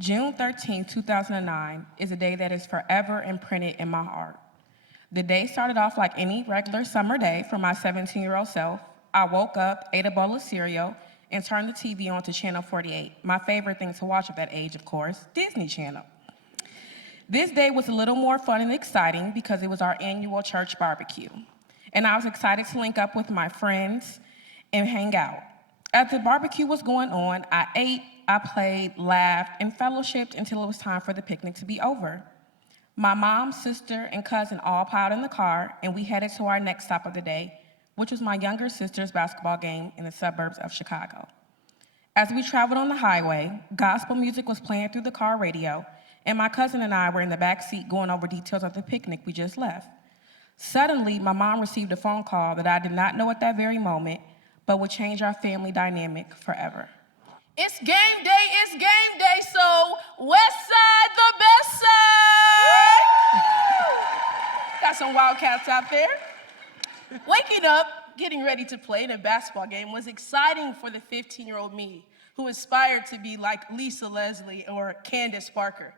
June 13, 2009 is a day that is forever imprinted in my heart. The day started off like any regular summer day for my 17-year-old self. I woke up, ate a bowl of cereal, and turned the TV on to Channel 48. My favorite thing to watch at that age, of course, Disney Channel. This day was a little more fun and exciting because it was our annual church barbecue. And I was excited to link up with my friends and hang out. As the barbecue was going on, I ate, I played, laughed, and fellowshipped until it was time for the picnic to be over. My mom, sister, and cousin all piled in the car, and we headed to our next stop of the day, which was my younger sister's basketball game in the suburbs of Chicago. As we traveled on the highway, gospel music was playing through the car radio, and my cousin and I were in the back seat going over details of the picnic we just left. Suddenly, my mom received a phone call that I did not know at that very moment, but would change our family dynamic forever. It's game day, so West Side, the best side! Got some Wildcats out there. Waking up, getting ready to play in a basketball game was exciting for the 15-year-old me, who aspired to be like Lisa Leslie or Candace Parker.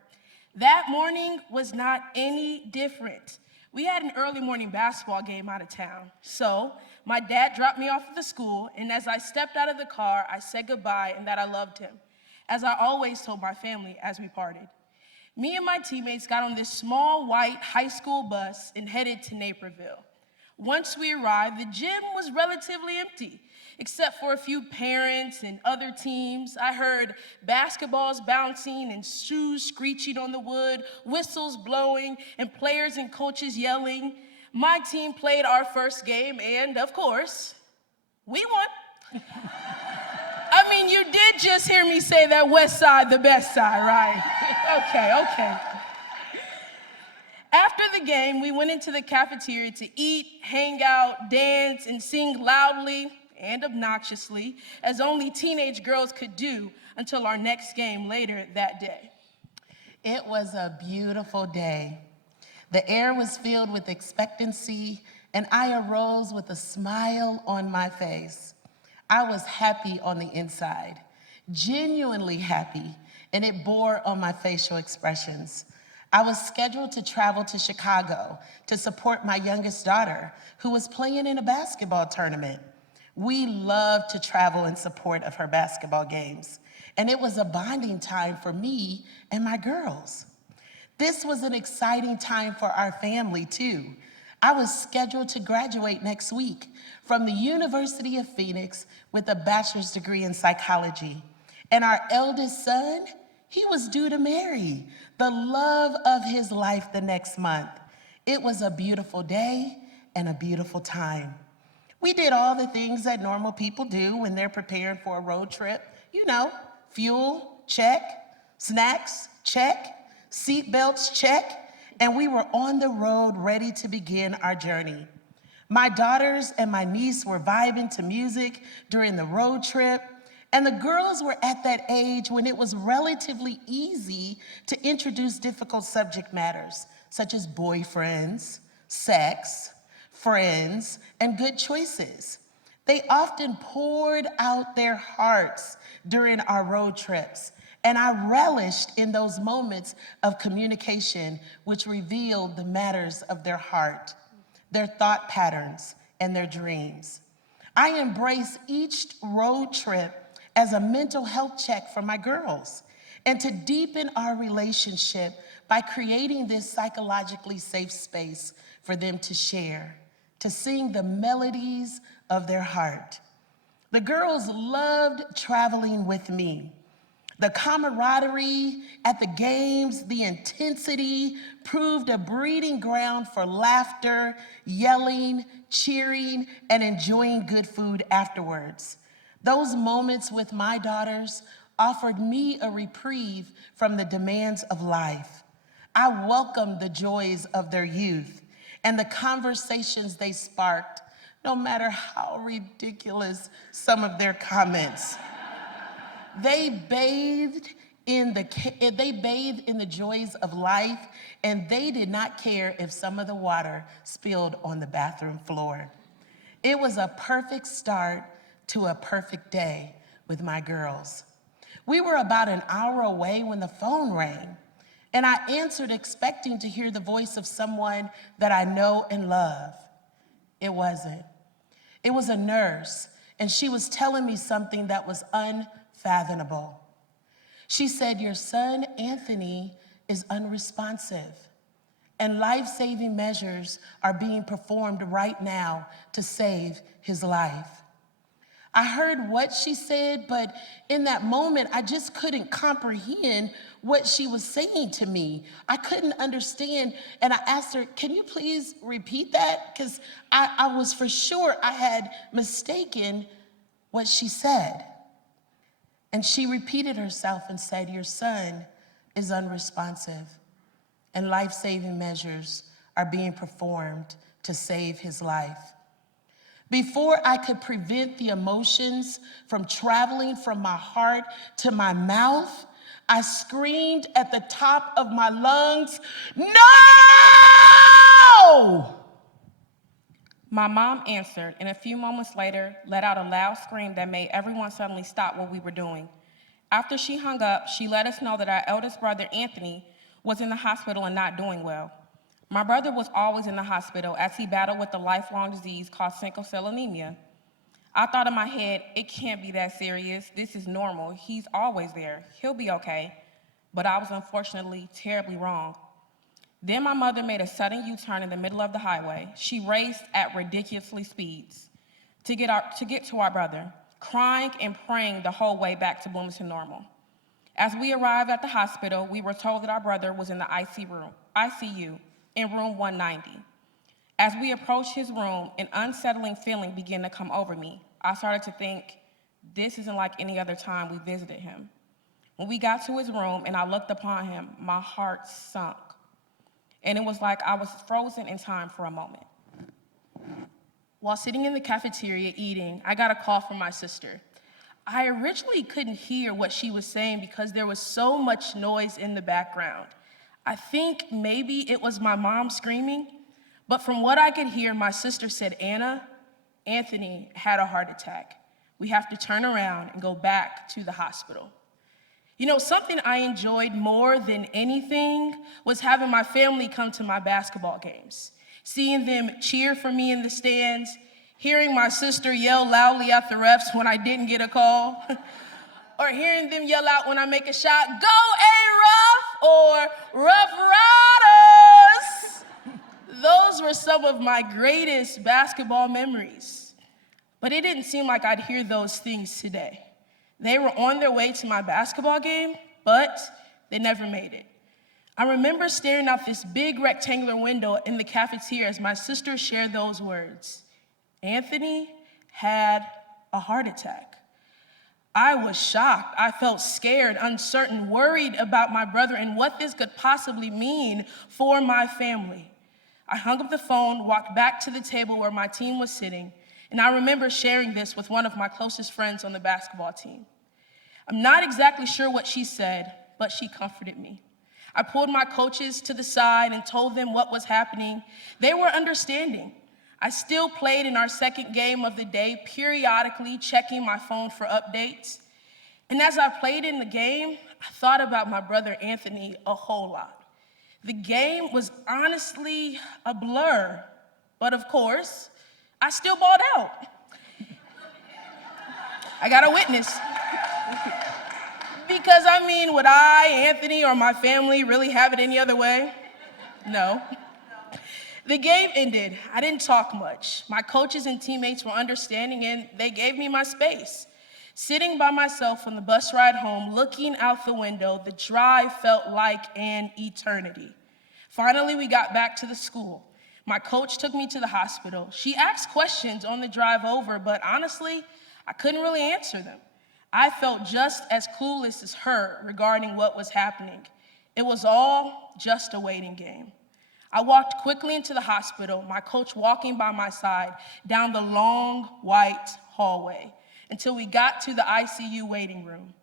That morning was not any different. We had an early morning basketball game out of town. So my dad dropped me off at the school, and as I stepped out of the car, I said goodbye and that I loved him, as I always told my family as we parted. Me and my teammates got on this small white high school bus and headed to Naperville. Once we arrived, the gym was relatively empty, except for a few parents and other teams. I heard basketballs bouncing and shoes screeching on the wood, whistles blowing, and players and coaches yelling. My team played our first game, and of course, we won. I mean, you did just hear me say that West Side, the best side, right? Okay. After the game, we went into the cafeteria to eat, hang out, dance, and sing loudly and obnoxiously, as only teenage girls could do until our next game later that day. It was a beautiful day. The air was filled with expectancy, and I arose with a smile on my face. I was happy on the inside, genuinely happy, and it bore on my facial expressions. I was scheduled to travel to Chicago to support my youngest daughter, who was playing in a basketball tournament. We love to travel in support of her basketball games, and it was a bonding time for me and my girls. This was an exciting time for our family, too. I was scheduled to graduate next week from the University of Phoenix with a bachelor's degree in psychology. And our eldest son, he was due to marry the love of his life the next month. It was a beautiful day and a beautiful time. We did all the things that normal people do when they're preparing for a road trip. You know, fuel, check, snacks, check, seatbelts, check, and we were on the road ready to begin our journey. My daughters and my niece were vibing to music during the road trip, and the girls were at that age when it was relatively easy to introduce difficult subject matters, such as boyfriends, sex, friends, and good choices. They often poured out their hearts during our road trips, and I relished in those moments of communication which revealed the matters of their heart, their thought patterns, and their dreams. I embrace each road trip as a mental health check for my girls, and to deepen our relationship by creating this psychologically safe space for them to share, to sing the melodies of their heart. The girls loved traveling with me. The camaraderie at the games, the intensity proved a breeding ground for laughter, yelling, cheering, and enjoying good food afterwards. Those moments with my daughters offered me a reprieve from the demands of life. I welcomed the joys of their youth and the conversations they sparked, no matter how ridiculous some of their comments. They bathed in the joys of life, and they did not care if some of the water spilled on the bathroom floor. It was a perfect start to a perfect day with my girls. We were about an hour away when the phone rang, and I answered expecting to hear the voice of someone that I know and love. It wasn't. It was a nurse, and she was telling me something that was unfathomable. She said, "Your son, Anthony, is unresponsive, and life-saving measures are being performed right now to save his life." I heard what she said, but in that moment, I just couldn't comprehend what she was saying to me. I couldn't understand, and I asked her, "Can you please repeat that?" Because I was for sure I had mistaken what she said. And she repeated herself and said, "Your son is unresponsive, and life-saving measures are being performed to save his life." Before I could prevent the emotions from traveling from my heart to my mouth, I screamed at the top of my lungs, "No!" My mom answered, and a few moments later, let out a loud scream that made everyone suddenly stop what we were doing. After she hung up, she let us know that our eldest brother, Anthony, was in the hospital and not doing well. My brother was always in the hospital as he battled with a lifelong disease called sickle cell anemia. I thought in my head, it can't be that serious. This is normal. He's always there. He'll be okay. But I was unfortunately terribly wrong. Then my mother made a sudden U-turn in the middle of the highway. She raced at ridiculously speeds to get to our brother, crying and praying the whole way back to Bloomington Normal. As we arrived at the hospital, we were told that our brother was in the ICU in room 190. As we approached his room, an unsettling feeling began to come over me. I started to think, this isn't like any other time we visited him. When we got to his room and I looked upon him, my heart sunk. And it was like I was frozen in time for a moment. While sitting in the cafeteria eating, I got a call from my sister. I originally couldn't hear what she was saying because there was so much noise in the background. I think maybe it was my mom screaming, but from what I could hear, my sister said, "Anna, Anthony had a heart attack. We have to turn around and go back to the hospital." You know, something I enjoyed more than anything was having my family come to my basketball games, seeing them cheer for me in the stands, hearing my sister yell loudly at the refs when I didn't get a call, or hearing them yell out when I make a shot, "Go A-Ruff!" or "Rough Riders!" Those were some of my greatest basketball memories. But it didn't seem like I'd hear those things today. They were on their way to my basketball game, but they never made it. I remember staring out this big rectangular window in the cafeteria as my sister shared those words. Anthony had a heart attack. I was shocked. I felt scared, uncertain, worried about my brother and what this could possibly mean for my family. I hung up the phone, walked back to the table where my team was sitting, and I remember sharing this with one of my closest friends on the basketball team. I'm not exactly sure what she said, but she comforted me. I pulled my coaches to the side and told them what was happening. They were understanding. I still played in our second game of the day, periodically checking my phone for updates. And as I played in the game, I thought about my brother Anthony a whole lot. The game was honestly a blur, but of course, I still balled out. I got a witness. Because I mean, would I, Anthony, or my family really have it any other way? No. The game ended. I didn't talk much. My coaches and teammates were understanding and they gave me my space. Sitting by myself on the bus ride home, looking out the window, the drive felt like an eternity. Finally, we got back to the school. My coach took me to the hospital. She asked questions on the drive over, but honestly, I couldn't really answer them. I felt just as clueless as her regarding what was happening. It was all just a waiting game. I walked quickly into the hospital, my coach walking by my side down the long white hallway until we got to the ICU waiting room.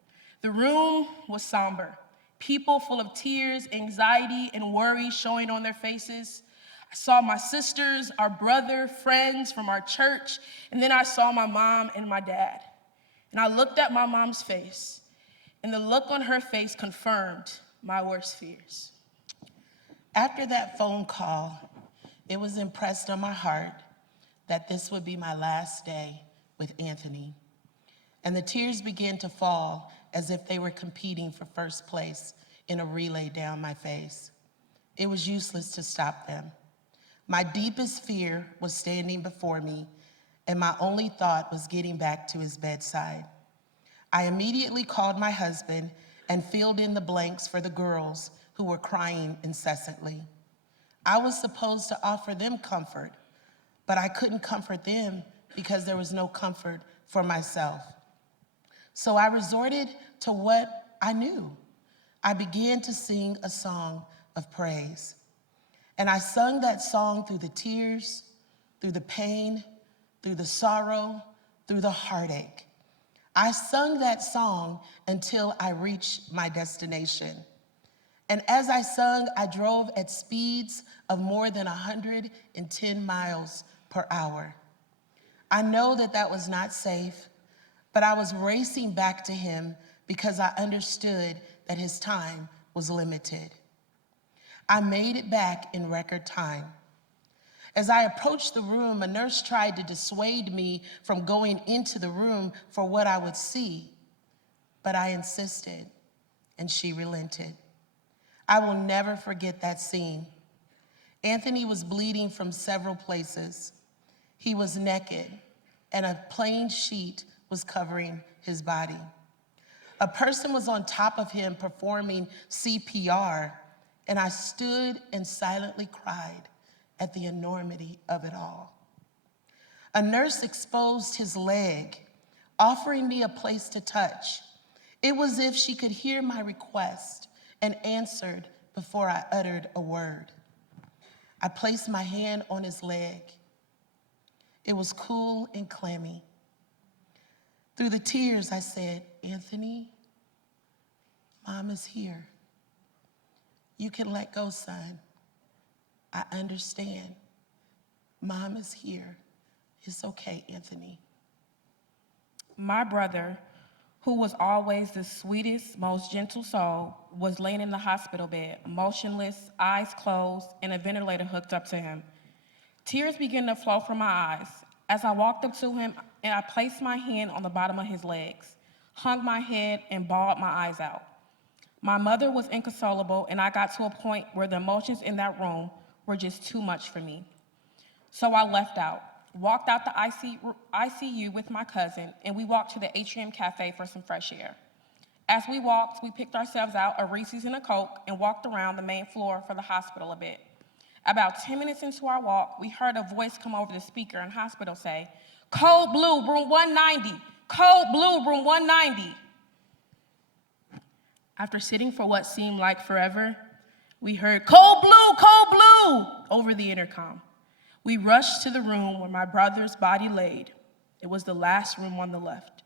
The room was somber, people full of tears, anxiety, and worry showing on their faces. I saw my sisters, our brother, friends from our church, and then I saw my mom and my dad. And I looked at my mom's face, and the look on her face confirmed my worst fears. After that phone call, it was impressed on my heart that this would be my last day with Anthony. And the tears began to fall as if they were competing for first place in a relay down my face. It was useless to stop them. My deepest fear was standing before me, and my only thought was getting back to his bedside. I immediately called my husband and filled in the blanks for the girls who were crying incessantly. I was supposed to offer them comfort, but I couldn't comfort them because there was no comfort for myself. So I resorted to what I knew. I began to sing a song of praise. And I sung that song through the tears, through the pain, through the sorrow, through the heartache. I sung that song until I reached my destination. And as I sung, I drove at speeds of more than 110 miles per hour. I know that that was not safe, but I was racing back to him because I understood that his time was limited. I made it back in record time. As I approached the room, a nurse tried to dissuade me from going into the room for what I would see, but I insisted, and she relented. I will never forget that scene. Anthony was bleeding from several places. He was naked, and a plain sheet was covering his body. A person was on top of him performing CPR, and I stood and silently cried at the enormity of it all. A nurse exposed his leg, offering me a place to touch. It was as if she could hear my request and answered before I uttered a word. I placed my hand on his leg. It was cool and clammy. Through the tears, I said, "Anthony, Mom is here. You can let go, son. I understand. Mom is here. It's okay, Anthony." My brother, who was always the sweetest, most gentle soul, was laying in the hospital bed, motionless, eyes closed, and a ventilator hooked up to him. Tears began to flow from my eyes. As I walked up to him, and I placed my hand on the bottom of his legs, hung my head, and bawled my eyes out. My mother was inconsolable, and I got to a point where the emotions in that room were just too much for me. So I left out, walked out the ICU with my cousin, and we walked to the Atrium Cafe for some fresh air. As we walked, we picked ourselves out a Reese's and a Coke and walked around the main floor for the hospital a bit. About 10 minutes into our walk, we heard a voice come over the speaker in hospital say, "Code blue, room 190, code blue, room 190. After sitting for what seemed like forever, we heard, code blue, over the intercom. We rushed to the room where my brother's body laid. It was the last room on the left.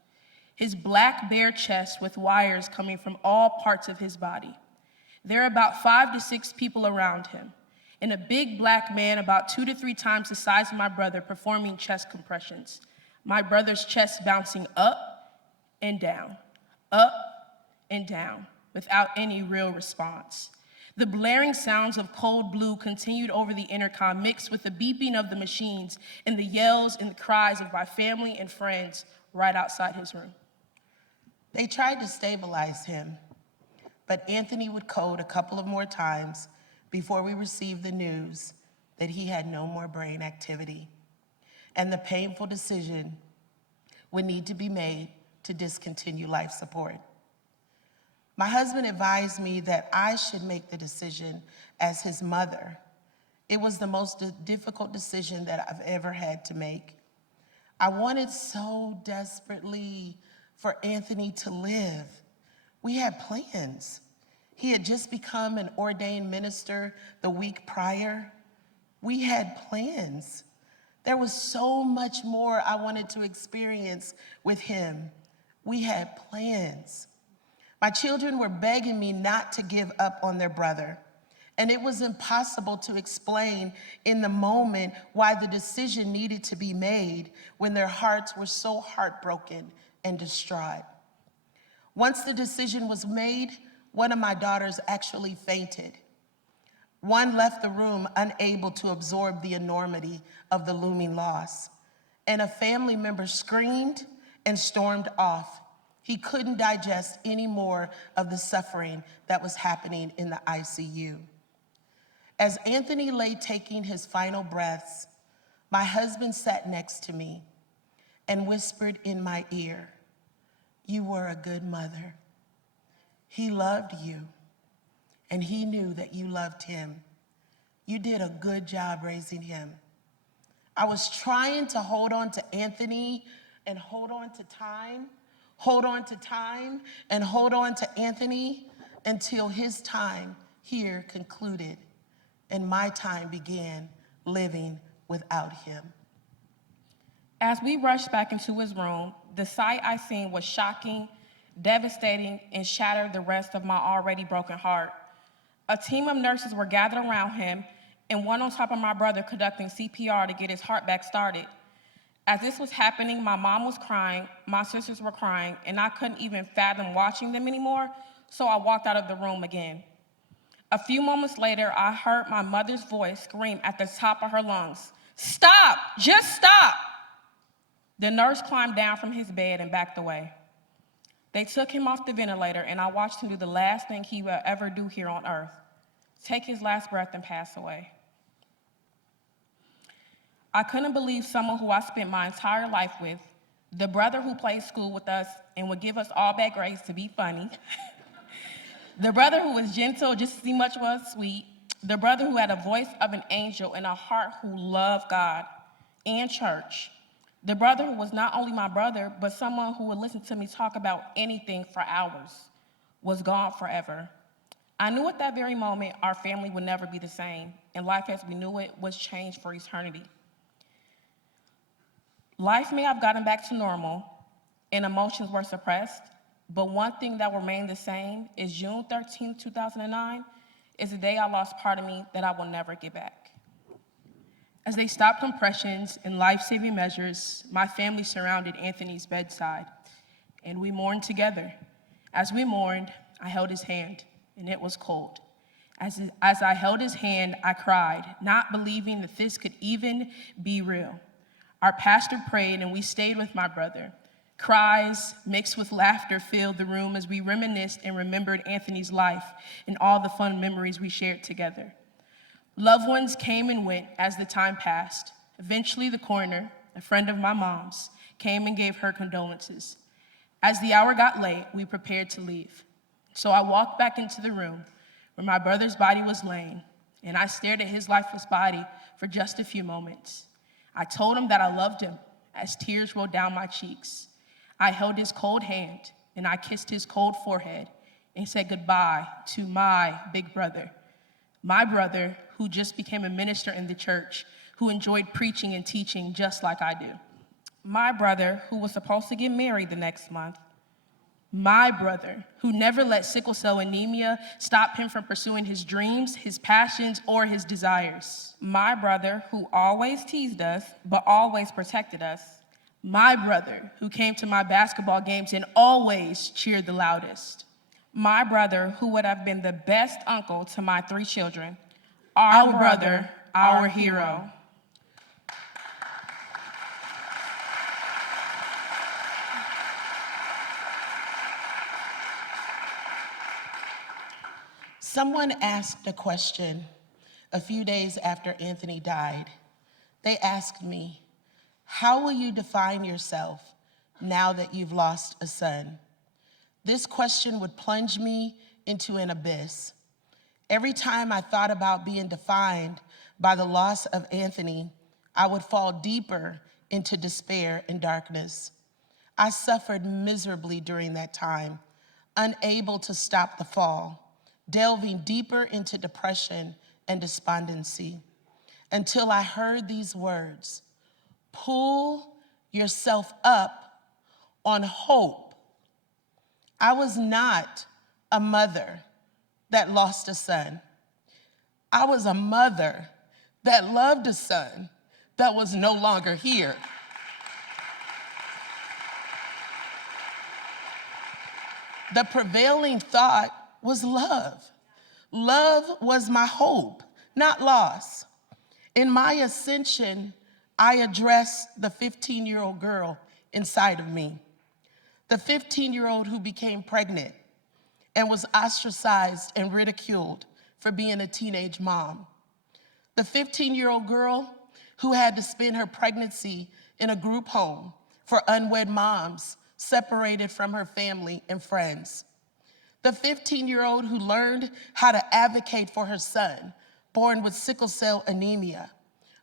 His black, bare chest with wires coming from all parts of his body. There were about 5 to 6 people around him, and a big black man about 2 to 3 times the size of my brother performing chest compressions. My brother's chest bouncing up and down, without any real response. The blaring sounds of Code Blue continued over the intercom, mixed with the beeping of the machines and the yells and the cries of my family and friends right outside his room. They tried to stabilize him, but Anthony would code a couple of more times before we received the news that he had no more brain activity, and the painful decision would need to be made to discontinue life support. My husband advised me that I should make the decision as his mother. It was the most difficult decision that I've ever had to make. I wanted so desperately for Anthony to live. We had plans. He had just become an ordained minister the week prior. We had plans. There was so much more I wanted to experience with him. We had plans. My children were begging me not to give up on their brother, and it was impossible to explain in the moment why the decision needed to be made when their hearts were so heartbroken and distraught. Once the decision was made, one of my daughters actually fainted. One left the room unable to absorb the enormity of the looming loss, and a family member screamed and stormed off. He couldn't digest any more of the suffering that was happening in the ICU. As Anthony lay taking his final breaths, my husband sat next to me and whispered in my ear, "You were a good mother. He loved you, and he knew that you loved him. You did a good job raising him." I was trying to hold on to Anthony and hold on to time, hold on to time, and hold on to Anthony until his time here concluded and my time began living without him. As we rushed back into his room, the sight I seen was shocking, devastating, and shattered the rest of my already broken heart. A team of nurses were gathered around him, and one on top of my brother conducting CPR to get his heart back started. As this was happening, my mom was crying, my sisters were crying, and I couldn't even fathom watching them anymore, so I walked out of the room again. A few moments later, I heard my mother's voice scream at the top of her lungs, "Stop, just stop!" The nurse climbed down from his bed and backed away. They took him off the ventilator, and I watched him do the last thing he will ever do here on earth, take his last breath and pass away. I couldn't believe someone who I spent my entire life with, the brother who played school with us and would give us all bad grades to be funny, the brother who was gentle just as much was sweet, the brother who had a voice of an angel and a heart who loved God and church, the brother who was not only my brother, but someone who would listen to me talk about anything for hours, was gone forever. I knew at that very moment our family would never be the same, and life as we knew it was changed for eternity. Life may have gotten back to normal, and emotions were suppressed, but one thing that remained the same is June 13, 2009, is the day I lost part of me that I will never get back. As they stopped compressions and life-saving measures, my family surrounded Anthony's bedside, and we mourned together. As we mourned, I held his hand, and it was cold. As I held his hand, I cried, not believing that this could even be real. Our pastor prayed, and we stayed with my brother. Cries mixed with laughter filled the room as we reminisced and remembered Anthony's life and all the fun memories we shared together. Loved ones came and went as the time passed. Eventually, the coroner, a friend of my mom's, came and gave her condolences. As the hour got late, we prepared to leave. So I walked back into the room where my brother's body was laying, and I stared at his lifeless body for just a few moments. I told him that I loved him as tears rolled down my cheeks. I held his cold hand, and I kissed his cold forehead and said goodbye to my big brother. My brother, who just became a minister in the church, who enjoyed preaching and teaching just like I do. My brother, who was supposed to get married the next month. My brother, who never let sickle cell anemia stop him from pursuing his dreams, his passions, or his desires. My brother, who always teased us, but always protected us. My brother, who came to my basketball games and always cheered the loudest. My brother, who would have been the best uncle to my 3 children. Our brother, our hero. Someone asked a question a few days after Anthony died. They asked me, "How will you define yourself now that you've lost a son?" This question would plunge me into an abyss. Every time I thought about being defined by the loss of Anthony, I would fall deeper into despair and darkness. I suffered miserably during that time, unable to stop the fall, delving deeper into depression and despondency, until I heard these words, "Pull yourself up on hope." I was not a mother that lost a son. I was a mother that loved a son that was no longer here. The prevailing thought was love. Love was my hope, not loss. In my ascension, I addressed the 15-year-old girl inside of me, the 15-year-old who became pregnant and was ostracized and ridiculed for being a teenage mom, the 15-year-old girl who had to spend her pregnancy in a group home for unwed moms separated from her family and friends, the 15-year-old who learned how to advocate for her son, born with sickle cell anemia,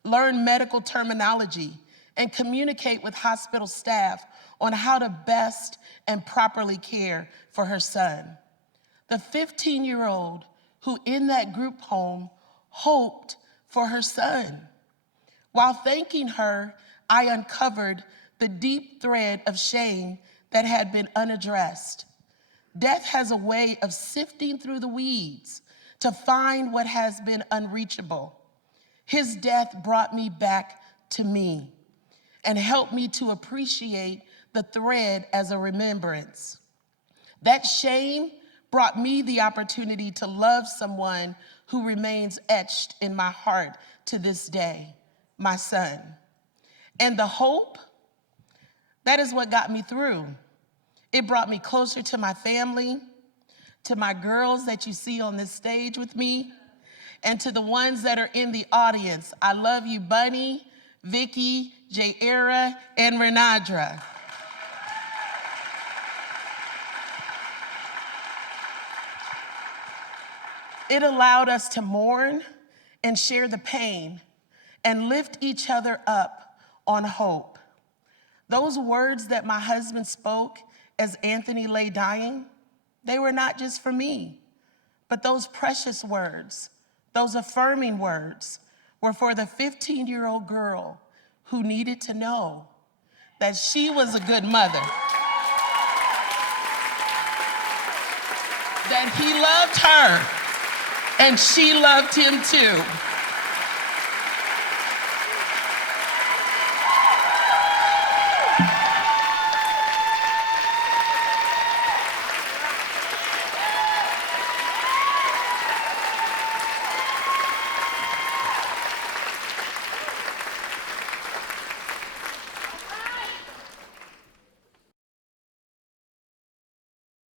learn medical terminology, and communicate with hospital staff on how to best and properly care for her son. The 15-year-old who in that group home hoped for her son. While thanking her, I uncovered the deep thread of shame that had been unaddressed. Death has a way of sifting through the weeds to find what has been unreachable. His death brought me back to me and helped me to appreciate the thread as a remembrance. That shame brought me the opportunity to love someone who remains etched in my heart to this day, my son. And the hope, that is what got me through. It brought me closer to my family, to my girls that you see on this stage with me, and to the ones that are in the audience. I love you, Bunny, Vicky, Jaira, and Renadra. It allowed us to mourn and share the pain and lift each other up on hope. Those words that my husband spoke as Anthony lay dying, they were not just for me, but those precious words, those affirming words, were for the 15-year-old girl who needed to know that she was a good mother, that he loved her and she loved him too.